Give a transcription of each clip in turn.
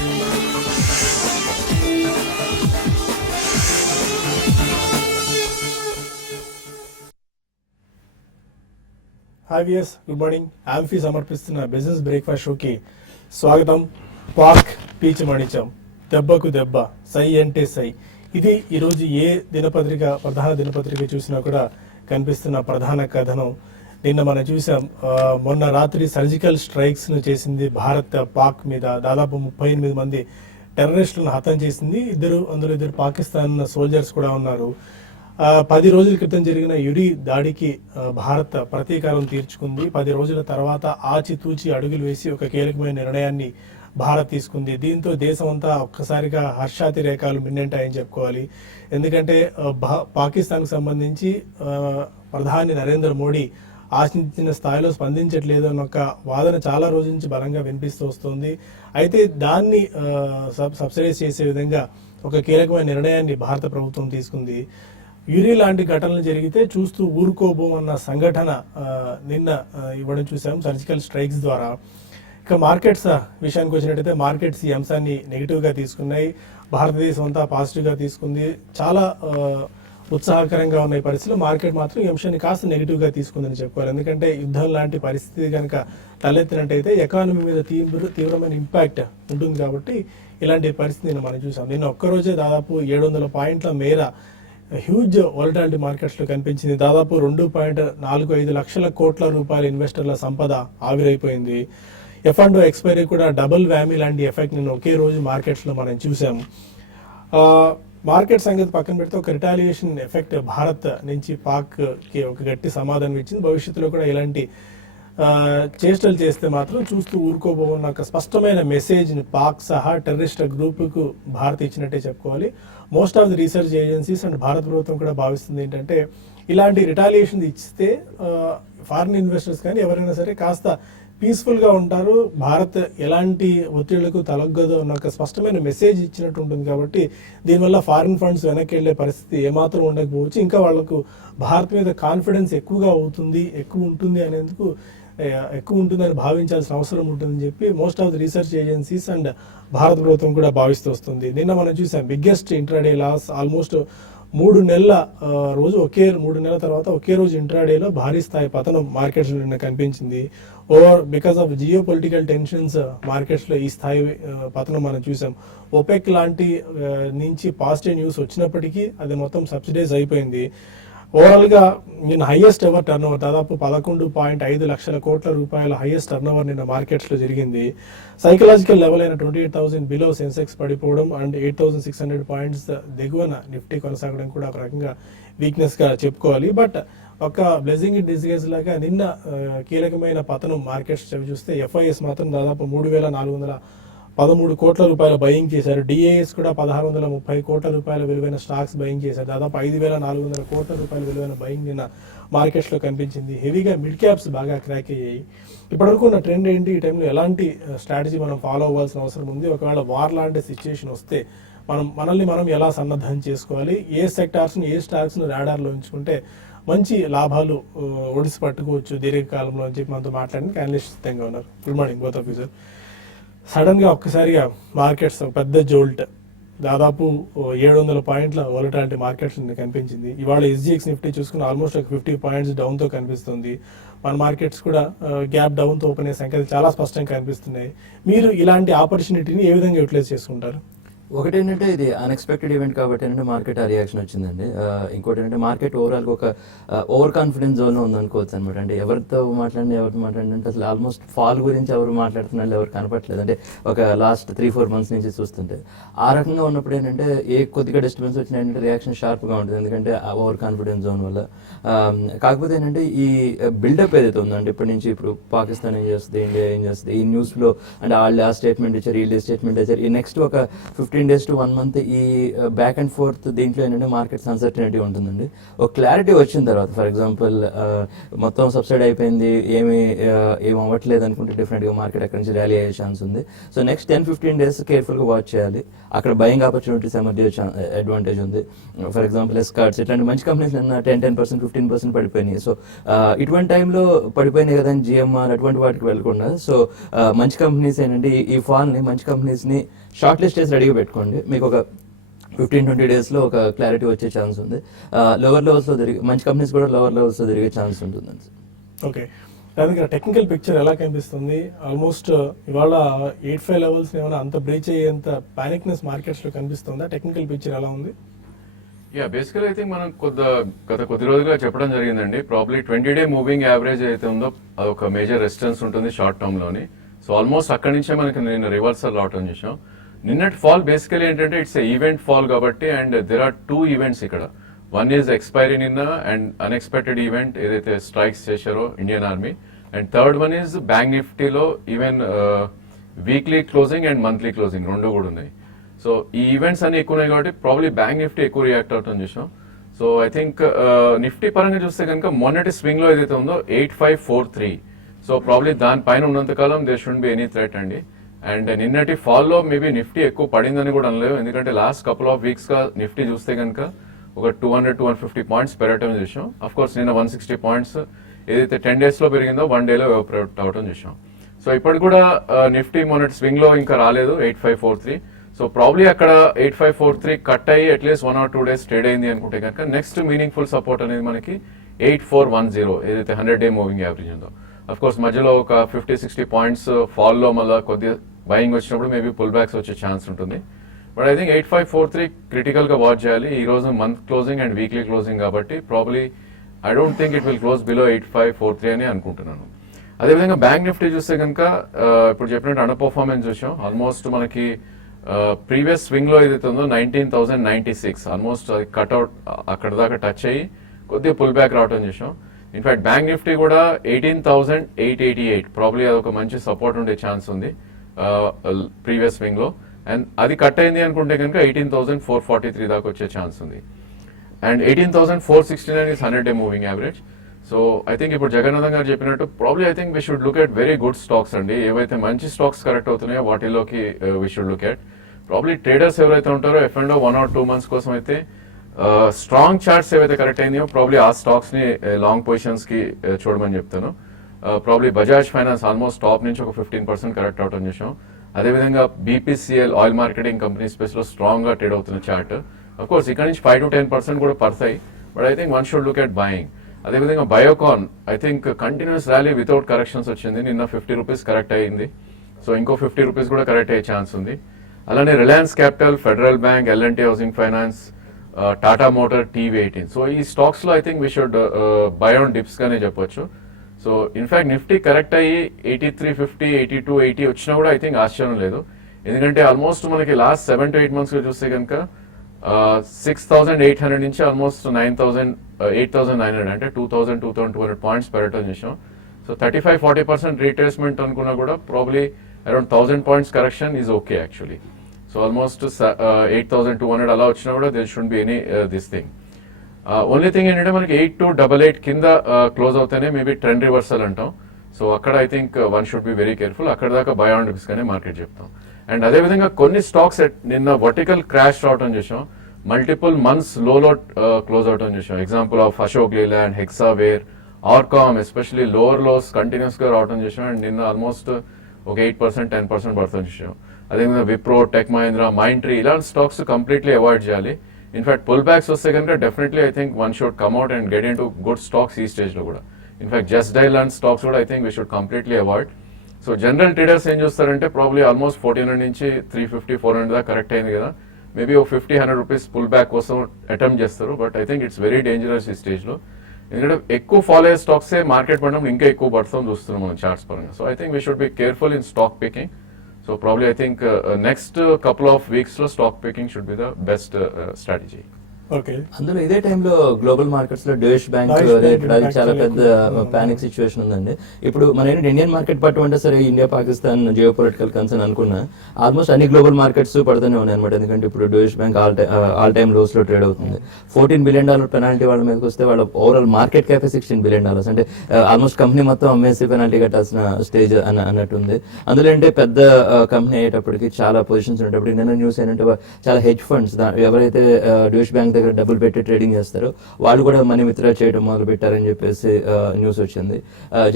హావియస్ good morning. Amphi సమర్పిస్తున్న business breakfast షోకి స్వాగతం. పాక్ పీచ్ మణిచం, దెబ్బకు దెబ్బ, సై అంటే సై. ఇది ఈరోజు ఏ దినపత్రిక, ప్రధాన దినపత్రిక చూసినా కూడా కనిపిస్తున్న ప్రధాన కథనం. నిన్న మనం చూసాం, మొన్న రాత్రి సర్జికల్ స్ట్రైక్స్ ను చేసింది భారత్ పాక్ మీద. దాదాపు 38 మంది టెర్రరిస్టులను హతం చేసింది. అందులో ఇద్దరు పాకిస్తాన్ సోల్జర్స్ కూడా ఉన్నారు. 10 రోజుల క్రితం జరిగిన యురి దాడికి భారత్ ప్రతీకారం తీర్చుకుంది. 10 రోజుల తర్వాత ఆచితూచి అడుగులు వేసి ఒక కీలకమైన నిర్ణయాన్ని భారత్ తీసుకుంది. దీంతో దేశం అంతా ఒక్కసారిగా హర్షాతిరేకాలు మిన్నంటాయని చెప్పుకోవాలి. ఎందుకంటే పాకిస్తాన్కు సంబంధించి ప్రధాని నరేంద్ర మోడీ ఆశించిన స్థాయిలో స్పందించట్లేదు అన్న ఒక వాదన చాలా రోజుల నుంచి బలంగా వినిపిస్తూ వస్తుంది. అయితే దాన్ని సబ్సిడైజ్ చేసే విధంగా ఒక కీలకమైన నిర్ణయాన్ని భారత ప్రభుత్వం తీసుకుంది. యురి లాంటి ఘటనలు జరిగితే చూస్తూ ఊరుకోబోమన్న సంఘటన నిన్న ఇవ్వడం చూసాం సర్జికల్ స్ట్రైక్స్ ద్వారా. ఇక మార్కెట్స్ విషయానికి వచ్చినట్టయితే మార్కెట్స్ ఈ అంశాన్ని నెగిటివ్గా తీసుకున్నాయి. భారతదేశం అంతా పాజిటివ్గా తీసుకుంది. చాలా ఉత్సాహకరంగా ఉన్న ఈ పరిస్థితిలో మార్కెట్ మాత్రం ఈ అంశాన్ని కాస్త నెగిటివ్గా తీసుకుందని చెప్పుకోవాలి. ఎందుకంటే యుద్ధం లాంటి పరిస్థితి కనుక తలెత్తినట్టయితే ఎకానమీ మీద తీవ్రమైన ఇంపాక్ట్ ఉంటుంది. కాబట్టి ఇలాంటి పరిస్థితిని మనం చూసాం. నిన్న ఒక్కరోజే దాదాపు 700 పాయింట్ల మేర హ్యూజ్ వాలటాలిటీ మార్కెట్స్లో కనిపించింది. దాదాపు 2.45 లక్షల కోట్ల రూపాయల ఇన్వెస్టర్ల సంపద ఆవిరైపోయింది. F&O ఎక్స్పైరీ కూడా డబుల్ వ్యామీ లాంటి ఎఫెక్ట్ నిన్న ఒకే రోజు మార్కెట్స్లో మనం చూసాము. మార్కెట్ సంగతి పక్కన పెడితే ఒక రిటాలియేషన్ ఎఫెక్ట్ భారత్ నుంచి పాక్కి ఒక గట్టి సమాధానం ఇచ్చింది. భవిష్యత్తులో కూడా ఇలాంటి చేష్టలు చేస్తే మాత్రం చూస్తూ ఊరుకోబోన్న ఒక స్పష్టమైన మెసేజ్ని పాక్ సహా టెర్రరిస్ట్ గ్రూప్కు భారత్ ఇచ్చినట్టే చెప్పుకోవాలి. Most of the research agencies and భారత ప్రభుత్వం కూడా భావిస్తుంది ఏంటంటే ఇలాంటి రిటాలియేషన్ ఇస్తే ఫారిన్ ఇన్వెస్టర్స్ కానీ ఎవరైనా సరే కాస్త పీస్ఫుల్గా ఉంటారు, భారత్ ఎలాంటి ఒత్తిళ్లకు తలగ్గదు అన్న ఒక స్పష్టమైన మెసేజ్ ఇచ్చినట్టు ఉంటుంది. కాబట్టి దీనివల్ల ఫారిన్ ఫండ్స్ వెనక్కి వెళ్లే పరిస్థితి ఏమాత్రం ఉండకపోవచ్చు. ఇంకా వాళ్లకు భారత్ మీద కాన్ఫిడెన్స్ ఎక్కువ ఉంటుంది అనేందుకు ఎక్కువ ఉంటుందని భావించాల్సిన అవసరం ఉంటుందని చెప్పి most of the research agencies and భారత ప్రభుత్వం కూడా భావిస్తూ వస్తుంది. నిన్న మనం చూసాం బిగ్గెస్ట్ ఇంట్రాడే లాస్. ఆల్మోస్ట్ 3 నెలల తర్వాత ఒకే రోజు ఇంట్రాడేలో భారీ స్థాయి పతనం మార్కెట్స్లో నిన్న కనిపించింది. Because of geo political tensions మార్కెట్స్లో ఈ స్థాయి పతనం మనం చూసాం. ఒపెక్ లాంటి నుంచి పాజిటివ్ న్యూస్ వచ్చినప్పటికీ అది మొత్తం సబ్సిడైజ్ అయిపోయింది. ఓవరాల్గా నిన్న హైయెస్ట్ ఎవర్ టర్న్ ఓవర్ దాదాపు 11.5 లక్షల కోట్ల రూపాయల హైయెస్ట్ టర్న్ ఓవర్ నిన్న మార్కెట్స్లో జరిగింది. సైకలాజికల్ లెవెల్ అయిన 28,000 బిలో సెన్సెక్స్ పడిపోవడం అండ్ 8,600 పాయింట్స్ దిగువన నిఫ్టీ కొనసాగడం కూడా ఒక రకంగా వీక్నెస్గా చెప్పుకోవాలి. బట్ ఒక బ్లెస్సింగ్ ఇన్ డిస్గైజ్ లాగా నిన్న కీలకమైన పతనం మార్కెట్స్ చూస్తే FIS మాత్రం దాదాపు 3,413 కోట్ల రూపాయల బయింగ్ చేశారు. DAS కూడా 1,630 కోట్ల రూపాయల విలువైన స్టాక్స్ బయింగ్ చేశారు. దాదాపు 5,400 కోట్ల రూపాయల విలువైన బయింగ్ నిన్న మార్కెట్స్లో కనిపించింది. హెవీగా మిడ్ క్యాప్స్ బాగా క్రాక్ అయ్యాయి. ఇప్పటివరకు ఉన్న ట్రెండ్ ఏంటి? ఈ టైంలో ఎలాంటి స్ట్రాటజీ మనం ఫాలో అవ్వాల్సిన అవసరం ఉంది? ఒకవేళ వార్ లాంటి సిచ్యుయేషన్ వస్తే మనల్ని మనం ఎలా సన్నద్ధం చేసుకోవాలి? ఏ సెక్టార్స్ని ఏ స్టాక్స్ను రాడార్లో ఉంచుకుంటే మంచి లాభాలు ఒడిసి పట్టుకోవచ్చు దీర్ఘకాలంలో అని చెప్పి మనతో మాట్లాడడానికి అనలిస్ట్ సిద్ధంగా ఉన్నారు. Good morning both of you sir. సడన్గా ఒక్కసారిగా మార్కెట్స్ పెద్ద జోల్ట్, దాదాపు 700 పాయింట్ల వాలటాలిటీ మార్కెట్స్ కనిపించింది. ఇవాళ SGX నిఫ్టీ చూసుకుని ఆల్మోస్ట్ ఒక 50 పాయింట్స్ డౌన్తో కనిపిస్తుంది. మన మార్కెట్స్ కూడా గ్యాప్ డౌన్తో ఓపెన్ అయ్యే సంఖ్యలు చాలా స్పష్టంగా కనిపిస్తున్నాయి. మీరు ఇలాంటి ఆపర్చునిటీని ఏ విధంగా యూటిలైజ్ చేసుకుంటారు? ఒకటి ఏంటంటే ఇది అన్ఎక్స్పెక్టెడ్ ఈవెంట్ కాబట్టి ఏంటంటే మార్కెట్ ఆ రియాక్షన్ వచ్చిందండి. ఇంకోటి ఏంటంటే మార్కెట్ ఓవరాల్గా ఒక ఓవర్ కాన్ఫిడెన్స్ జోన్లో ఉందనుకోవచ్చు అనమాట. అంటే ఎవరితో మాట్లాడినా అంటే అసలు ఆల్మోస్ట్ ఫాల్ గురించి ఎవరు మాట్లాడుతున్నారు ఎవరు కనపట్లేదు. అంటే ఒక లాస్ట్ 3-4 మంత్స్ నుంచి చూస్తుంటే ఆ రకంగా ఉన్నప్పుడు ఏంటంటే కొద్దిగా డిస్టర్బెన్స్ వచ్చినా ఏంటంటే రియాక్షన్ షార్ప్గా ఉంటుంది. ఎందుకంటే ఓవర్ కాన్ఫిడెన్స్ జోన్ వల్ల. కాకపోతే ఏంటంటే ఈ బిల్డప్ ఏదైతే ఉందంటే ఇప్పటి నుంచి ఇప్పుడు పాకిస్తాన్ ఏం చేస్తుంది, ఇండియా ఏం చేస్తుంది, ఈ న్యూస్లో అంటే వాళ్ళు ఆ స్టేట్మెంట్ ఇచ్చారు, వీళ్ళు స్టేట్మెంట్ ఇచ్చారు, ఈ నెక్స్ట్ ఒక 15 15 days to 1 month ఈ బ్యాక్ అండ్ ఫోర్త్ దీంట్లో ఏంటంటే మార్కెట్స్ అన్సర్టనిటీ ఉంటుందండి. ఒక క్లారిటీ వచ్చిన తర్వాత ఫర్ ఎగ్జాంపుల్ మొత్తం సబ్సైడ్ అయిపోయింది, ఏం అవ్వట్లేదు అనుకుంటే డెఫినెట్గా మార్కెట్ అక్కడి నుంచి ర్యాలీ అయ్యే ఛాన్స్ ఉంది. సో నెక్స్ట్ 10-15 days కేర్ఫుల్గా వాచ్ చేయాలి. అక్కడ బయింగ్ ఆపర్చునిటీస్ ఎమర్జ్ అడ్వాంటేజ్ ఉంది. ఫర్ ఎగ్జాంపుల్ ఎస్కార్ట్స్ ఇట్లాంటి మంచి కంపెనీస్ 10%, 15% పడిపోయినాయి. సో ఇటువంటి టైంలో పడిపోయినాయి కదా అని జిఎంఆర్ అటువంటి వాటికి వెళ్ళకుండా, సో మంచి కంపెనీస్ ఏంటంటే ఈ ఫాల్ని మంచి కంపెనీస్ని షార్ట్ లిస్ట్ చేసి రెడీగా పెట్టుకోండి. మీకు ఒక 15-20 daysలో ఒక క్లారిటీ వచ్చే ఛాన్స్ ఉంది. లోవర్ లెవెల్స్లో మంచి కంపెనీస్ కూడా లోవర్ లెవెల్స్లో జరిగే ఛాన్స్ ఉంటుందండి. ఓకే, దానికి టెక్నికల్ పిక్చర్ ఎలా కనిపిస్తుంది? ఆల్మోస్ట్ ఇవాళ 85 levels ఏమైనా అంత బ్రీచ్ అయ్యేంత పానిక్నెస్ మార్కెట్స్లో కనిపిస్తుందా? టెక్నికల్ పిక్చర్ ఎలా ఉంది? బేసికల్ ఐ థింక్ మనం గత కొద్ది రోజులుగా చెప్పడం జరిగిందండి. ప్రాబ్లీ 20-day మూవింగ్ యావరేజ్ అయితే ఉందో అదొక మేజర్ రెసిస్టెన్స్ ఉంటుంది షార్ట్ టర్మ్ లోని. సో ఆల్మోస్ట్ అక్కడి నుంచే మనకి నిన్న రివర్సల్ రావటం చూసాం. నిన్నటి ఫాల్ బేసికలీ ఏంటంటే ఇట్స్ ఈవెంట్ ఫాల్ కాబట్టి, అండ్ దెర్ ఆర్ 2 events ఇక్కడ. వన్ ఈజ్ ఎక్స్పైరీ నిన్న అండ్ అన్ఎక్స్పెక్టెడ్ ఈవెంట్ ఏదైతే స్ట్రైక్స్ చేశారో Indian army, and third one is bank నిఫ్టీలో even weekly closing and monthly closing రెండు కూడా ఉన్నాయి. సో ఈ ఈవెంట్స్ అన్ని ఎక్కువ ఉన్నాయి కాబట్టి ప్రాబ్లీ బ్యాంక్ నిఫ్టీ ఎక్కువ రియాక్ట్ అవటం చూసాం. సో ఐ థింక్ నిఫ్టీ పరంగా చూస్తే కనుక మొన్నటి స్వింగ్ లో ఏదైతే ఉందో 8543, సో ప్రాబ్లీ దానిపైన ఉన్నంతకాలం there should be any threat అండి. అండ్ నిన్నటి ఫాల్లో మేబీ నిఫ్టీ ఎక్కువ పడిందని కూడా అనలేవు, ఎందుకంటే లాస్ట్ కపుల్ ఆఫ్ వీక్స్ గా నిఫ్టీ చూస్తే కనుక ఒక 200-150 points పెరగటం చూసాం. అఫ్ కోర్స్ నిన్న 160 points ఏదైతే 10 days లో పెరిగిందో 1 day లో ఎవాపరేట్ అవటం చూసాం. సో ఇప్పటికి కూడా నిఫ్టీ మొన్నటి స్వింగ్ లో ఇంకా రాలేదు 8543. సో ప్రాబ్లీ అక్కడ 8543 కట్ అయ్యి అట్లీస్ట్ 1 or 2 days ట్రేడ్ అయింది అనుకుంటే కనుక నెక్స్ట్ మీనింగ్ఫుల్ సపోర్ట్ అనేది మనకి 8410 ఏదైతే 100-day మూవింగ్ యావరేజ్ ఉందో. అఫ్ కోర్స్ మధ్యలో ఒక 50-60 points ఫాల్ లో మళ్ళీ కొద్దిగా బయింగ్ వచ్చినప్పుడు మేబీ పుల్ బ్యాక్స్ వచ్చే ఛాన్స్ ఉంటుంది. బట్ ఐ థింక్ 8543 క్రిటికల్ గా వాచ్ చేయాలి. ఈ రోజు month closing and weekly closing కాబట్టి probably I don't think it will close below 8543 అని అనుకుంటున్నాను. అదేవిధంగా బ్యాంక్ నిఫ్టీ చూస్తే కనుక ఇప్పుడు చెప్పినట్టు అండర్ పర్ఫార్మెన్స్ చూసాం. ఆల్మోస్ట్ మనకి ప్రీవియస్ స్వింగ్ లో ఏదైతే ఉందో 19,096 ఆల్మోస్ట్ కట్అవుట్ అక్కడ దాకా టచ్ అయ్యి కొద్దిగా పుల్ బ్యాక్ రావటం చూసాం. ఇన్ఫాక్ట్ బ్యాంక్ నిఫ్టీ కూడా 18,888 ప్రాబ్లీ అదొక మంచి సపోర్ట్ ఉండే ఛాన్స్ ఉంది ప్రీవియస్ స్వింగ్ లో. అండ్ అది కట్ అయింది అనుకుంటే కనుక 18,443 దాకా వచ్చే ఛాన్స్ ఉంది. And 18,469 is 100-day moving average. So I think ఇప్పుడు జగన్నాథం గారు చెప్పినట్టు probably I think we should look at very good stocks అండి. ఏవైతే మంచి స్టాక్స్ కరెక్ట్ అవుతున్నాయో వాటిలోకి we should look at. Probably traders ఎవరైతే ఉంటారో F&O 1 or 2 months కోసం అయితే స్ట్రాంగ్ చార్ట్స్ ఏవైతే కరెక్ట్ అయినాయో ప్రాబ్లీ ఆ స్టాక్స్ ని లాంగ్ పొజిషన్స్ కి చూడమని చెప్తాను. Probably Bajaj finance almost top నుంచి ఒక 15% కరెక్ట్ అవటం చూసాం. అదేవిధంగా BPCL oil marketing company space లో స్ట్రాంగ్ గా ట్రేడ్ అవుతున్న చార్ట్. అఫ్ కోర్స్ ఇక్కడ నుంచి 5-10% కూడా పడతాయి, but I think one should look at buying. అదేవిధంగా Biocon I think continues rally without corrections వచ్చింది. నిన్న 50 rupees కరెక్ట్ అయ్యింది. సో ఇంకో 50 rupees కూడా కరెక్ట్ అయ్యే ఛాన్స్ ఉంది. అలానే Reliance capital, federal bank, L&T housing finance, Tata motor, TV18. So ఈ స్టాక్స్ లో I think we should buy on dips గానే చెప్పొచ్చు. సో ఇన్ఫాక్ట్ నిఫ్టీ కరెక్ట్ అయ్యి 8350, 8280 వచ్చినా కూడా ఐ థింక్ ఆశ్చర్యం లేదు, ఎందుకంటే ఆల్మోస్ట్ మనకి లాస్ట్ 7 to 8 months లో చూస్తే కనుక 6,800 నుంచి ఆల్మోస్ట్ 8,900 అంటే 2,200 points పెరగటం చూసాం. సో 35-40% రీట్రేస్మెంట్ అనుకున్నా కూడా probably around 1,000 points correction is okay actually. So almost 8,200 అలా వచ్చినా కూడా there should be any this thing. Only thing ఏంటంటే మనకి 8288 కింద క్లోజ్ అవుతేనే మేబీ ట్రెండ్ రివర్సల్ అంటాం. సో అక్కడ I think one should be very careful. అక్కడ దాకా బై ఆన్ డిప్స్ గానే మార్కెట్ చెప్తాం. అండ్ అదేవిధంగా కొన్ని స్టాక్స్ నిన్న వర్టికల్ క్రాష్ రావటం చూసాం, మల్టిపుల్ మంత్స్ లోలో క్లోజ్ అవటం చూసాం. Example of Ashok Leyland, Hexaware, RCom especially lower lows continues గా రావటం చూసాం. అండ్ నిన్న ఆల్మోస్ట్ ఒక 8%, 10% పడుతుంది చూసాం. అదేవిధంగా Wipro, tech Mahindra, mind tree ఇలాంటి స్టాక్స్ కంప్లీట్లీ అవాయిడ్ చేయాలి. ఇన్ఫాక్ట్ పుల్ బ్యాక్స్ వస్తే కనుక definitely I think one should come out and get in to good stocks ఈ స్టేజ్ లో కూడా. ఇన్ఫాక్ట్ జస్ట్ డైల్ లాంటి స్టాక్స్ కూడా I think we should completely avoid. So general traders ఏం చూస్తారంటే probably almost 1400 నుంచి 350-400 దాకా కరెక్ట్ అయింది కదా, మేబీ ఒక 50-100 రూపీస్ పుల్ బ్యాక్ కోసం అటెంప్ట్ చేస్తారు. But I think it's very dangerous ఈ స్టేజ్ లో, ఎందుకంటే ఎక్కువ ఫాలో అయ్యే స్టాక్సే మార్కెట్ పడినప్పుడు ఇంకా ఎక్కువ పడుతుంది చూస్తున్నాం మనం చార్ట్స్ పరంగా. So I think we should be careful in stock picking. So probably I think next couple of weeks lo stock picking should be the best strategy. Okay. అందులో ఇదే టైంలో గ్లోబల్ మార్కెట్స్ లో డ్యూష్ బ్యాంక్ Deutsche Bank రిలేటెడ్ అది impact చాలా చాలా పెద్ద ఎక్కువ. Panic situation ఉందండి. ఇప్పుడు మన ఏంటంటే ఇండియన్ మార్కెట్ పట్టుకుంటే సరే India Pakistan geo political concern అనుకున్నా ఆల్మోస్ట్ అన్ని గ్లోబల్ మార్కెట్స్ పడుతూనే ఉన్నాయి అనమాట. ఎందుకంటే ఇప్పుడు డ్యూష్ బ్యాంక్ ఆల్ టైమ్ లోస్ లో ట్రేడ్ అవుతుంది. $14 బిలియన్ పెనాల్టీ వాళ్ళ మీదకి వస్తే వాళ్ళ ఓవరాల్ మార్కెట్ క్యాప్ $16 బిలియన్, అంటే ఆల్మోస్ట్ కంపెనీ మొత్తం అమ్మేసి పెనాల్టీ కట్టాల్సిన స్టేజ్ అన్నట్టుంది. అందులో ఏంటంటే పెద్ద కంపెనీ అయ్యేటప్పటికి చాలా పొజిషన్స్ ఉండేటప్పుడు నిన్న న్యూస్ ఏంటంటే చాలా హెడ్జ్ ఫండ్స్ ఎవరైతే డ్యూష్ బ్యాంక్ దగ్గర డబ్బులు పెట్టి ట్రేడింగ్ చేస్తారో వాళ్ళు కూడా మనీ విత్డ్రా చేయడం మొదలు పెట్టారని చెప్పేసి న్యూస్ వచ్చింది.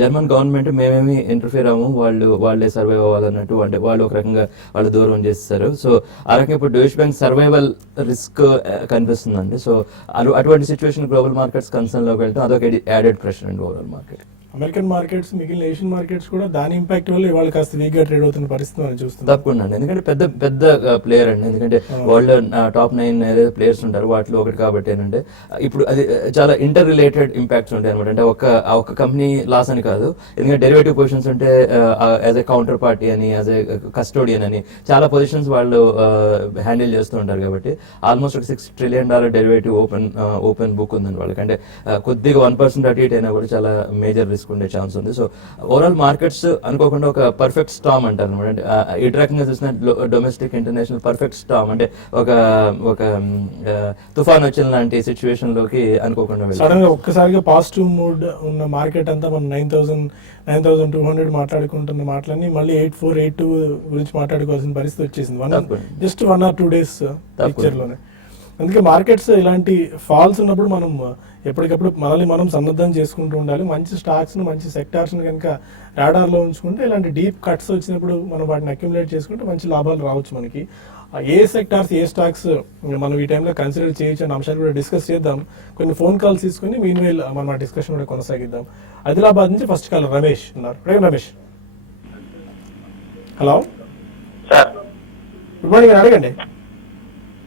జర్మన్ గవర్నమెంట్ మేమేమి ఇంటర్ఫియర్ అవ్వము, వాళ్ళే సర్వైవ్ అవ్వాలన్నట్టు, అంటే వాళ్ళు ఒక రకంగా వాళ్ళు దూరం చేస్తారు. సో ఆ రకంగా ఇప్పుడు డ్యూష్ బ్యాంక్ సర్వైవల్ రిస్క్ కనిపిస్తుందండి. సో అటువంటి సిచ్యువేషన్ గ్లోబల్ మార్కెట్స్ కన్సర్న్ లోకి వెళ్తే అదొక యాడెడ్ ప్రెషర్ అండి ఓవరాల్ మార్కెట్. అమెరికన్ మార్కెట్స్, మిగిలిన ఏషియన్ మార్కెట్స్ కూడా దాని ఇంపాక్ట్ వల్ల ఇవాళ కాస్త వీక్ గా ట్రేడ్ అవుతున్న పరిస్థితి మనం చూస్తున్నాం. తప్పకుండా అండి, ఎందుకంటే పెద్ద ప్లేయర్ అండి. ఎందుకంటే వరల్డ్ టాప్ 9 ఏదైతే ప్లేయర్స్ ఉంటారు వాటిలో ఒకటి కాబట్టి ఏంటంటే ఇప్పుడు అది చాలా ఇంటర్ రిలేటెడ్ ఇంపాక్ట్స్ ఉంటాయి అనమాట. అంటే ఒక కంపెనీ లాస్ అని కాదు, ఎందుకంటే డెరివేటివ్ పొజిషన్స్ ఉంటే యాజ్ ఎ కౌంటర్ పార్టీ అని, యాజ్ ఎ కస్టోడియన్ అని చాలా పొజిషన్స్ వాళ్ళు హ్యాండిల్ చేస్తూ ఉంటారు. కాబట్టి ఆల్మోస్ట్ ఒక $6 trillion డెరివేటివ్ ఓపెన్ బుక్ ఉందండి వాళ్ళకి. అంటే కొద్దిగా 1% అటు ఇటు అయినా కూడా చాలా మేజర్ రిస్క్ ఉండే ఛాన్స్ ఉంది. సో ఓవరాల్ మార్కెట్స్ అనుకోకుండా ఒక పర్ఫెక్ట్ స్టామ్ అంటారు అనమాట. అంటే ఇటు రకంగా చూసిన డొమెస్టిక్ ఇంటర్నేషనల్ పర్ఫెక్ట్ స్టామ్, అంటే ఒక తుఫాన్ వచ్చిన లాంటి సిచ్యువేషన్ లోకి అనుకోకుండా సడన్ గా ఒక్కసారిగా పాజిటివ్ మూడ్ ఉన్న మార్కెట్ అంతా మనం 9,200 మాట్లాడుకుంటున్న మాటలన్నీ మళ్ళీ 8482 గురించి మాట్లాడుకోవాల్సిన పరిస్థితి వచ్చేసింది. జస్ట్ 1 or 2 days పిక్చర్ లోనే. అందుకే మార్కెట్స్ ఇలాంటి ఫాల్స్ ఉన్నప్పుడు మనం ఎప్పటికప్పుడు మనల్ని మనం సన్నద్ధం చేసుకుంటూ ఉండాలి. మంచి స్టాక్స్ ను, మంచి సెక్టార్స్ ను కనుక రాడార్ లో ఉంచుకుంటే ఇలాంటి డీప్ కట్స్ వచ్చినప్పుడు మనం వాటిని అక్యుములేట్ చేసుకుంటే మంచి లాభాలు రావచ్చు మనకి. ఏ సెక్టార్స్, ఏ స్టాక్స్ మనం ఈ టైంలో కన్సిడర్ చేయొచ్చు అనే అంశాలు కూడా డిస్కస్ చేద్దాం. కొన్ని ఫోన్ కాల్స్ తీసుకుని మీన్వైల్ మనం ఆ డిస్కషన్ కూడా కొనసాగిద్దాం. ఆదిలాబాద్ నుంచి ఫస్ట్ కాల్ రమేష్ ఉన్నారు. Ramesh, hello sir. Good morning, అడగండి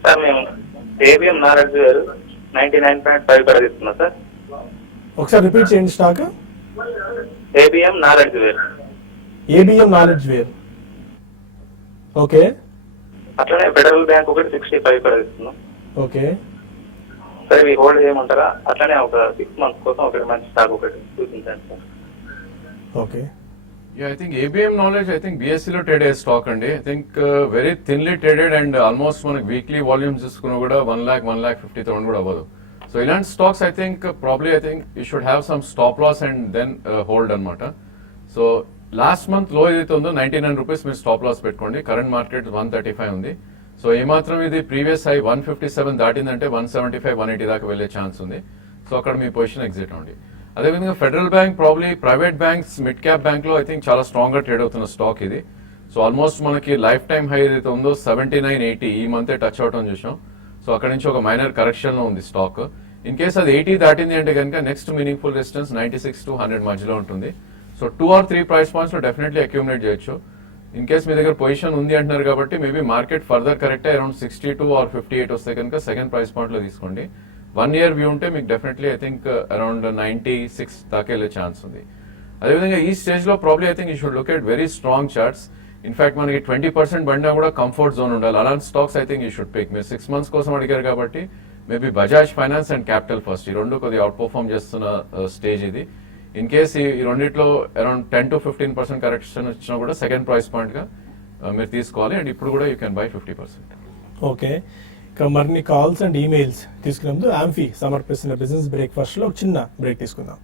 సార్. మేము ఏబిఎం నారాయణ గారు 99.5 కూడా తీసుకున్నాం సార్. ఒకసారి రిపీట్ చేయండి stock. ABM Knowledgeware. ABM Knowledgeware, okay. అట్లనే ఫెడరల్ బ్యాంక్ ఒకటి 65 కూడా తీసుకున్నాం. ఓకే సార్, ఇవి హోల్డ్ చేయమంటారా? అట్లనే ఒక 6 months కోసం ఒకటి మంచి స్టాక్ ఒకటి చూపించండి sir. Okay. Yeah, I think ABM knowledge, I think BSE లో ట్రేడ్ అయ్యే స్టాక్ అండి. I think very thinly traded and almost మనకి వీక్లీ వాల్యూమ్స్ చూసుకున్నా కూడా 1,50,000 కూడా అవ్వదు. సో ఇలాంటి stocks I think you should have some stop loss and then hold అనమాట. సో లాస్ట్ మంత్ లో ఏదైతే ఉందో 99 రూపీస్ మీరు స్టాప్ లాస్ పెట్టుకోండి. కరెంట్ మార్కెట్ 135 ఉంది. సో ఏమాత్రం ఇది ప్రీవియస్ హై 157 దాటిందంటే 175, 180 దాకా వెళ్ళే ఛాన్స్ ఉంది. సో అక్కడ మీ పొజిషన్ ఎగ్జిట్ అవ్వండి. అదేవిధంగా federal bank, probably private banks, mid cap bank లో I think చాలా స్ట్రాంగ్ గా ట్రేడ్ అవుతున్న స్టాక్ ఇది. సో ఆల్మోస్ట్ మనకి లైఫ్ టైమ్ హై ఏదైతే ఉందో 79.80 ఈ మంతే టచ్ అవటం చూసాం. సో అక్కడ నుంచి ఒక మైనర్ కరెక్షన్ లో ఉంది స్టాక్. ఇన్ కేస్ అది 80 దాటింది అంటే కనుక నెక్స్ట్ మీనింగ్ఫుల్ రెసిస్టెన్స్ 96 to 100 మధ్యలో ఉంటుంది. సో 2 or 3 ప్రైస్ పాయింట్స్ లో డెఫినెట్లీ అక్యూములేట్ చేయొచ్చు. ఇన్ కేస్ మీ దగ్గర పొజిషన్ ఉంది అంటున్నారు కాబట్టి maybe market further correct around 62 or 58 వస్తే కనుక సెకండ్ ప్రైస్ పాయింట్ లో తీసుకోండి. 1 year వ్యూ ఉంటే మీకు డెఫినెట్లీ I think అరౌండ్ 96 దాకా వెళ్ళే ఛాన్స్ ఉంది. అదేవిధంగా ఈ స్టేజ్ లో probably I think you should look at very strong charts. In fact మనకి 20% బండినా కూడా కంఫర్ట్ జోన్ ఉండాలి. అలాంటి stocks I think you should pick. మీరు 6 months కోసం అడిగారు కాబట్టి మేబీ బజాజ్ ఫైనాన్స్ అండ్ క్యాపిటల్ ఫస్ట్ ఈ రెండు కొద్దిగా అవుట్ పర్ఫార్మ్ చేస్తున్న స్టేజ్ ఇది. ఇన్ కేస్ ఈ రెండిట్లో అరౌండ్ 10 to 15% కరెక్షన్ వచ్చినా కూడా సెకండ్ ప్రైస్ పాయింట్ గా మీరు తీసుకోవాలి. అండ్ ఇప్పుడు కూడా యూ కెన్ బై 50%. ఓకే. ఇక మరిన్ని కాల్స్ అండ్ ఈమెయిల్స్ తీసుకునేందుకు ఆంఫీ సమర్పిస్తున్న బిజినెస్ బ్రేక్ఫాస్ట్ లో ఒక చిన్న బ్రేక్ తీసుకుందాం.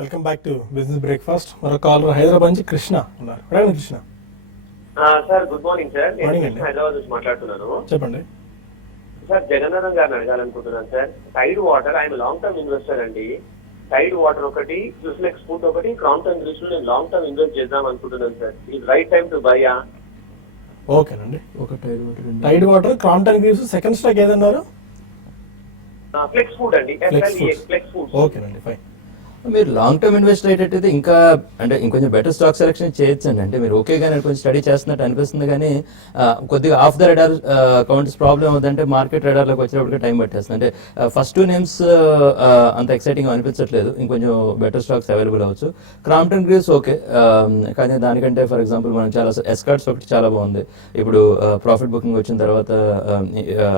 Welcome back to business breakfast. మరో కాల్ హైదరాబాద్ నుంచి కృష్ణ ఉన్నారు. అడగండి Krishna. Sir, good morning sir. Morning అండి. హైదరాబాద్ నుంచి మాట్లాడుతున్నాను. చెప్పండి సార్. జగన్నాథం గారిని అడగాలనుకుంటున్నాను సార్. టైడ్ వాటర్, ఆయన లాంగ్ టర్మ్ ఇన్వెస్టర్ అండి. టైడ్ వాటర్ ఒకటి, జ్యూస్లెక్స్ ఫుడ్ ఒకటి, క్రాంప్టన్ గ్రీస్ లో నేను లాంగ్ టర్మ్ ఇన్వెస్ట్ చేద్దాం అనుకుంటున్నాను సార్. ఇది రైట్ టైం టు బైయా? ఓకేనండి. ఒక tide water, Crompton Greaves, second stock ఏదన్నారు? ఫ్లెక్స్ ఫుడ్ అండి. Flex food. ఓకేనండి, ఫైన్. మీరు లాంగ్ టర్మ్ ఇన్వెస్ట్ అయ్యేటట్టయితే ఇంకా అంటే ఇంకొంచెం బెటర్ స్టాక్ సెలెక్షన్ చేయొచ్చండి. అంటే మీరు ఓకే కానీ కొంచెం స్టడీ చేస్తున్నట్టు అనిపిస్తుంది కానీ కొద్దిగా of the radar counts problem అవుతుందంటే మార్కెట్ రెడార్లోకి వచ్చేటప్పటికి టైం పట్టేస్తుంది. అంటే ఫస్ట్ 2 నేమ్స్ అంత ఎక్సైటింగ్ అనిపించట్లేదు, ఇంకొంచెం బెటర్ స్టాక్స్ అవైలబుల్ అవ్వచ్చు. క్రాంప్టన్ గ్రీవ్స్ ఓకే, కానీ దానికంటే ఫర్ ఎగ్జాంపుల్ మనం చాలా ఎస్కార్ట్స్ ఒకటి చాలా బాగుంది ఇప్పుడు ప్రాఫిట్ బుకింగ్ వచ్చిన తర్వాత,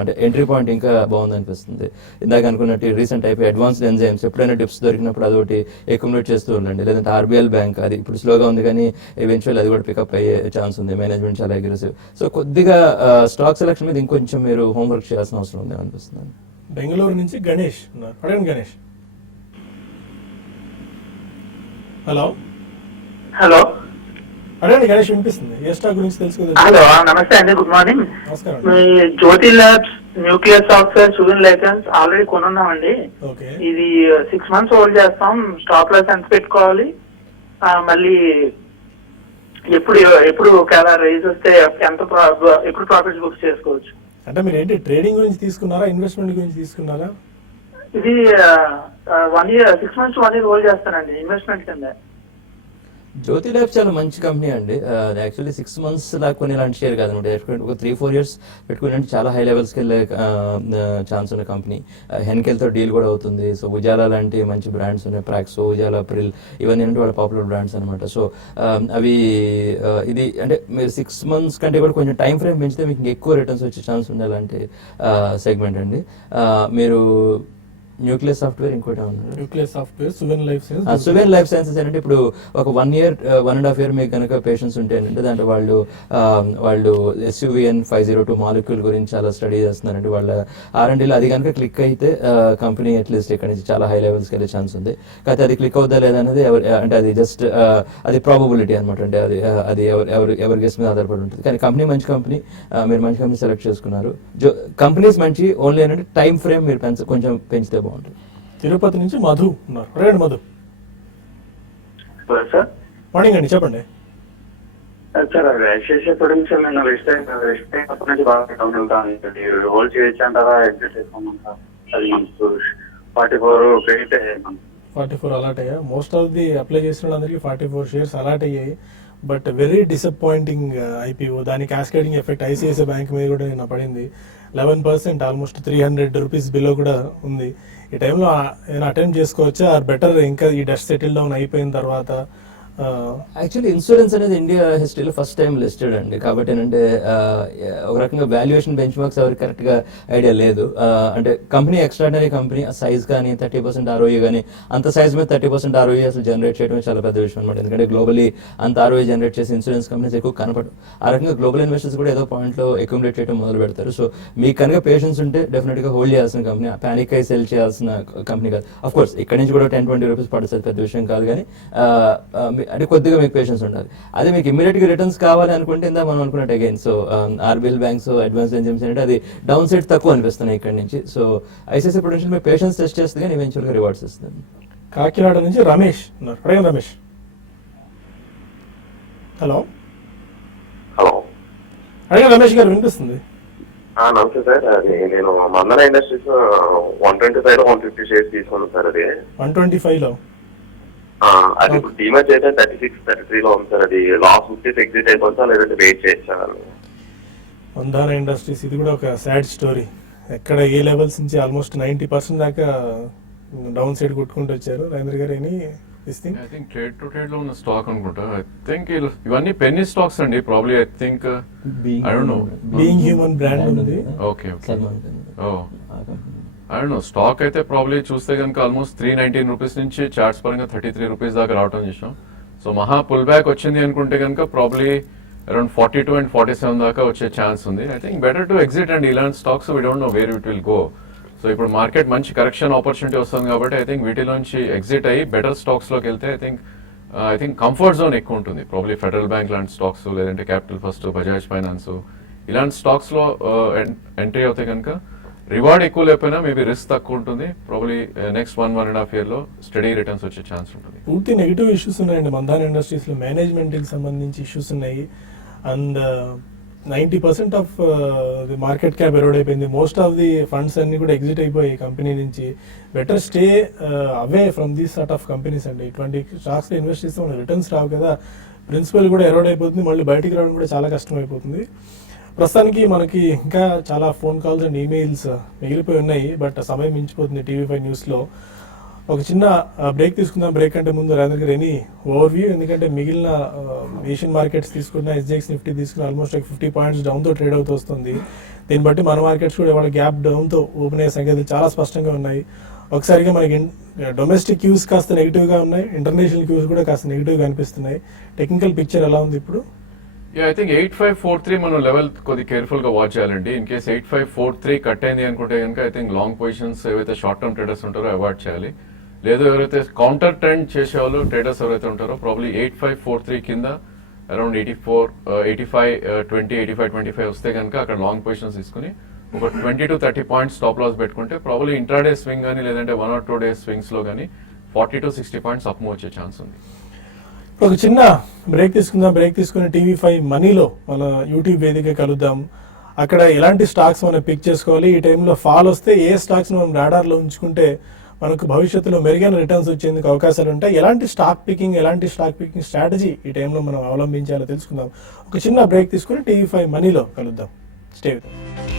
అంటే ఎంట్రీ పాయింట్ ఇంకా బాగుంది అనిపిస్తుంది. ఇందాక అనుకున్నట్టు రీసెంట్ అయిపోయి అడ్వాన్స్డ్ ఎంజైమ్స్ ఎప్పుడైనా డిప్స్ దొరికినప్పుడు అదొకటి అక్యుములేట్ చేస్తూ ఉండండి. లేదంటే ఆర్బీఎల్ బ్యాంక్ అది ఇప్పుడు స్లోగా ఉంది కానీ ఈవెన్చువల్ అది కూడా పికప్ అయ్యే ఛాన్స్ ఉంది, మేనేజ్మెంట్ చాలా అగ్రెసివ్. సో కొద్దిగా స్టాక్ సెలక్షన్ మీద ఇంకొంచెం మీరు హోంవర్క్ చేయాల్సిన అవసరం ఉంది అనిపిస్తుంది. బెంగళూరు నుంచి గణేష్ ఉన్నారు. అడగండి గణేష్. హలో హలో అడగండి గణేష్, వినిపిస్తుంది. ఏ స్టాక్ గురించి తెలుసుకోవాలి? హలో నమస్తే అండి, గుడ్ మార్నింగ్. నమస్కారం. మీ Jyothi labs nuclear software Suven license already కొనున్నామండి. ఓకే, ఇది 6 months హోల్డ్ చేస్తాం. స్టాప్ లాస్ ఎంత పెట్టుకోవాలి, మళ్ళీ ఎప్పుడు ఒకవేళ రైజ్ వస్తే ఎప్పుడు ప్రాఫిట్స్ బుక్ చేసుకోవచ్చు? అంటే మీరు ఏంటి ట్రేడింగ్ గురించి తీసుకున్నారా, ఇన్వెస్ట్మెంట్ గురించి తీసుకున్నారా? ఇది 6 months to 1 year హోల్డ్ చేస్తానండి ఇన్వెస్ట్మెంట్ కింద. జ్యోతి ల్యాబ్స్ చాలా మంచి కంపెనీ అండి. యాక్చువల్లీ 6 months దాకా కొన్ని ఇలాంటి షేర్ కాదు, ఒక 3-4 years పెట్టుకుని చాలా హై లెవెల్స్కి వెళ్ళే ఛాన్స్ ఉన్న కంపెనీ. హెన్కెల్తో డీల్ కూడా అవుతుంది. సో ఉజాలా లాంటి మంచి బ్రాండ్స్ ఉన్నాయి, ప్రాక్సో, ఉజాలా, ప్రిల్, ఇవన్నీ అంటే వాళ్ళ పాపులర్ బ్రాండ్స్ అనమాట. సో అవి ఇది అంటే మీరు 6 months కంటే కూడా కొంచెం టైం ఫ్రేమ్ పెంచితే మీకు ఎక్కువ రిటర్న్స్ వచ్చే ఛాన్స్ ఉండే అలాంటి సెగ్మెంట్ అండి. మీరు న్యూక్లియస్ సాఫ్ట్వేర్ ఇంకోటి ఉన్నారు, nucleus software, Suven life science. Suven life sciences అంటే ఇప్పుడు ఒక 1 year 1.5 year మీకు కనుక పేషెంట్స్ ఉంటే ఏంటంటే దాంట్లో వాళ్ళు SUVN 502 మాలిక్యూల్ గురించి చాలా స్టడీ చేస్తున్నారండి. వాళ్ళ R&Dలో అది కనుక క్లిక్ అయితే కంపెనీ అట్లీస్ట్ ఇక్కడ నుంచి చాలా హై లెవెల్స్కి వెళ్ళే ఛాన్స్ ఉంది. కాకపోతే అది క్లిక్ అవుతా లేదనేది అంటే అది జస్ట్ అది ప్రాబబిలిటీ అనమాట. అంటే అది ఎవరి గెస్ మీద ఆధారపడి ఉంటుంది. కానీ కంపెనీ మంచి కంపెనీ, మీరు మంచి కంపెనీ సెలెక్ట్ చేసుకున్నారు. కంపెనీస్ మంచి, ఓన్లీ ఏంటంటే టైం ఫ్రేమ్ మీరు కొంచెం పెంచితే బాగుంటుంది. తిరుపతి నుంచి మధు ఉన్నారు. అడగండి మధు. సార్ మార్నింగ్ అండి, చెప్పండి. సార్ ఐసిఐసిఐ ప్రొడెన్షియల్ నేను రిజిస్టర్ నుంచి బాగా డౌన్ వెళ్తాను. హోల్డ్ చేయొచ్చు అంటారా, ఎగ్జిట్ చేసుకోమంటారా? అది మనకు 44 క్రెడిట్ అయ్యాయి. 44 అలాట్ అయ్యా. మోస్ట్ ఆఫ్ ది అప్లై చేసిన వాళ్ళందరికీ 44 షేర్స్ అలాట్ అయ్యాయి. But very disappointing IPO. దాని క్యాస్కేడింగ్ ఎఫెక్ట్ ఐసిఐసిఐ బ్యాంక్ మీద కూడా నిన్న పడింది. 11%, ఆల్మోస్ట్ 300 రూపీస్ బిలో కూడా ఉంది. ఈ టైంలో ఏమైనా అటెంప్ట్ చేసుకోవచ్చా, ఆర్ బెటర్ ఇంకా ఈ డస్ట్ సెటిల్ డౌన్ అయిపోయిన తర్వాత? యాక్చువల్లీ ఇన్సూరెన్స్ అనేది ఇండియా హిస్టరీలో ఫస్ట్ టైం లిస్టెడ్ అండి. కాబట్టి ఏంటంటే ఒక రకంగా వాల్యుయేషన్ బెంచ్ మార్క్స్ ఎవరికి కరెక్ట్గా ఐడియా లేదు. అంటే కంపెనీ ఎక్స్ట్రాడినరీ కంపెనీ, సైజ్ కానీ 30% ROE కానీ, అంత సైజ్ మీద 30% ROE అసలు జనరేట్ చేయడం చాలా పెద్ద విషయం అనమాట. ఎందుకంటే గ్లోబలీ అంత ROE జనరేట్ చేసి ఇన్సూరెన్స్ కంపెనీస్ ఎక్కువ కనపడవు. ఆ రకంగా గ్లోబల్ ఇన్వెస్టర్స్ కూడా ఏదో పాయింట్లో అక్యుములేట్ చేయడం మొదలు పెడతారు. సో మీకు కనుక పేషెన్స్ ఉంటే డెఫినెట్గా హోల్డ్ చేయాల్సిన కంపెనీ, ప్యానిక్ అయి సెల్ చేయాల్సిన కంపెనీ కాదు. అఫ్ కోర్స్ ఇక్కడ నుంచి కూడా 10-20 రూపీస్ పడుతుంది, పెద్ద విషయం కాదు. కానీ అంటే కొద్దిగా మీకు పేషెన్స్ ఉండాలి. అదే మీకు ఇమీడియట్గా రిటర్న్స్ కావాలి అనుకుంటే ఇందా మనం అనుకున్నట్టు again so RBL banks, advance enzymes అంటే అది డౌన్ సైడ్ తక్కువ అనిపిస్తున్నాయి ఇక్కడ నుంచి. సో ఐసిఐసిఐ ప్రొడెన్షియల్ మీకు పేషెన్స్ టెస్ట్ చేస్తుంది కానీ ఈవెన్చువల్గా రివార్డ్స్ ఇస్తుంది. కాకినాడ నుంచి రమేష్ ఉన్నారు. అడగండి రమేష్. హలో హలో, అడగండి రమేష్ గారు, వినిపిస్తుంది. నమస్తే సార్. అది నేను మందన ఇండస్ట్రీస్ 125 లో 150 షేర్స్ తీసుకున్నాను సార్. అది 125లో అది ఇప్పుడు డీమర్జ్ అయితే 36-33 లో ఉంది సార్. అది లాస్ ఉంటే ఎగ్జిట్ అయిపోతా, లేదంటే వెయిట్ చేయించాలి. మందాన ఇండస్ట్రీస్ ఇది కూడా ఒక సాడ్ స్టోరీ. ఎక్కడ ఏ లెవెల్స్ నుంచి ఆల్మోస్ట్ 90% దాకా డౌన్ సైడ్ కొట్టుకుంటూ వచ్చారు. Rajendra garu any this thing? I think trade to trade లో ఉన్న స్టాక్ అనుకుంటా. ఐ థింక్ ఇవన్నీ పెన్నీ స్టాక్స్ అండి. Probably I think I don't know, being human brand ఉంది. Okay okay. Oh I don't know, stock అయితే probably చూస్తే కనుక ఆల్మోస్ట్ 319 రూపీస్ నుంచి చార్ట్స్ పరంగా 33 రూపీస్ దాకా రావడం చేసాం. సో మహా పుల్ బ్యాక్ వచ్చింది అనుకుంటే కనుక ప్రాబ్లీ అరౌండ్ 42 and 47 దాకా వచ్చే ఛాన్స్ ఉంది. I think better to exit and ఇలాంటి stocks we don't know where it will go. So ఇప్పుడు మార్కెట్ మంచి కరెక్షన్ ఆపర్చునిటీ వస్తుంది కాబట్టి ఐ థింక్ వీటిలోంచి ఎగ్జిట్ అయ్యి బెటర్ స్టాక్స్లోకి వెళ్తే ఐ థింక్ కంఫర్ట్ జోన్ ఎక్కువ ఉంటుంది. ప్రాబ్లీ ఫెడరల్ బ్యాంక్ లాంటి స్టాక్స్, లేదంటే క్యాపిటల్ ఫస్ట్, బజాజ్ ఫైనాన్స్, ఇలాంటి స్టాక్స్లో ఎంట్రీ అవుతే కనుక రివార్డ్ ఎక్కువ లేకపోయినా మేబీ రిస్క్ తక్కువ ఉంటుంది. ప్రాబ్లీ నెక్స్ట్ 1.5 year లో స్టడీ రిటర్న్స్ వచ్చే ఛాన్స్ ఉంటుంది. పూర్తి నెగిటివ్ ఇష్యూస్ ఉన్నాయండి మందాన ఇండస్ట్రీస్ లో. మేనేజ్మెంట్ కి సంబంధించి ఇష్యూస్ ఉన్నాయి. And 90% of the market cap eroded అయిపోయింది. మోస్ట్ ఆఫ్ ది ఫండ్స్ అన్ని కూడా ఎగ్జిట్ అయిపోయి కంపెనీ నుంచి. Better stay away from these sort of companies అండి. ఇటువంటి స్టాక్స్లో ఇన్వెస్ట్ చేస్తే మనకి రిటర్న్స్ రావు కదా, ప్రిన్సిపల్ కూడా ఎరోడ్ అయిపోతుంది, మళ్ళీ బయటికి రావడం కూడా చాలా కష్టం అయిపోతుంది. ప్రస్తుతానికి మనకి ఇంకా చాలా ఫోన్ కాల్స్ అండ్ ఈమెయిల్స్ మిగిలిపోయి ఉన్నాయి, బట్ సమయం మించిపోతుంది TV5 న్యూస్లో. ఒక చిన్న బ్రేక్ తీసుకుందాం. బ్రేక్ అంటే ముందు రాజేంద్ర గారు ఎనీ ఓవర్వ్యూ, ఎందుకంటే మిగిలిన ఏషియన్ మార్కెట్స్ తీసుకున్న SGX నిఫ్టీ తీసుకున్న ఆల్మోస్ట్ 50 పాయింట్స్ డౌన్తో ట్రేడ్ అవుతూ వస్తుంది. దీన్ని బట్టి మన మార్కెట్స్ కూడా ఇవాళ గ్యాప్ డౌన్తో ఓపెన్ అయ్యే సంగతులు చాలా స్పష్టంగా ఉన్నాయి. ఒకసారిగా మనకి డొమెస్టిక్ క్యూస్ కాస్త నెగిటివ్గా ఉన్నాయి, ఇంటర్నేషనల్ క్యూస్ కూడా కాస్త నెగిటివ్గా అనిపిస్తున్నాయి. టెక్నికల్ పిక్చర్ ఎలా ఉంది ఇప్పుడు? ఐ థింక్ 8543 మనం లెవెల్ కొద్ది కేర్ఫుల్ గా వాచ్ చేయాలండి. ఇన్ కేస్ 8543 కట్ అయింది అనుకుంటే కనుక ఐ థింక్ లాంగ్ పొజిషన్స్ ఏవైతే షార్ట్ టర్మ్ ట్రేడర్స్ ఉంటారో అవాయిడ్ చేయాలి. లేదు ఎవరైతే కౌంటర్ ట్రెండ్ చేసేవాళ్ళు ట్రేడర్స్ ఎవరైతే ఉంటారో ప్రాబ్లీ 8543 కింద అరౌండ్ 8520 8525 వస్తే కనుక అక్కడ లాంగ్ పొజిషన్స్ తీసుకుని ఒక 20 to 30 పాయింట్స్ స్టాప్ లాస్ పెట్టుకుంటే ప్రాబ్లీ ఇంట్రాడే స్వింగ్ కానీ లేదంటే 1 or 2 days స్వింగ్స్ లో కానీ 40 to 60 పాయింట్స్ అప్ మూవ్ వచ్చే ఛాన్స్ ఉంది. ఒక చిన్న బ్రేక్ తీసుకుందాం. బ్రేక్ తీసుకుని TV5 మనీలో మన యూట్యూబ్ వేదిక కలుద్దాం. అక్కడ ఎలాంటి స్టాక్స్ మనం పిక్ చేసుకోవాలి, ఈ టైంలో ఫాల్ వస్తే ఏ స్టాక్స్ మనం రాడార్లో ఉంచుకుంటే మనకు భవిష్యత్తులో మెరుగైన రిటర్న్స్ వచ్చేందుకు అవకాశాలు ఉంటాయి, ఎలాంటి స్టాక్ పికింగ్ స్ట్రాటజీ ఈ టైంలో మనం అవలంబించాలో తెలుసుకుందాం. ఒక చిన్న బ్రేక్ తీసుకుని TV5 మనీలో కలుద్దాం. Stay with us.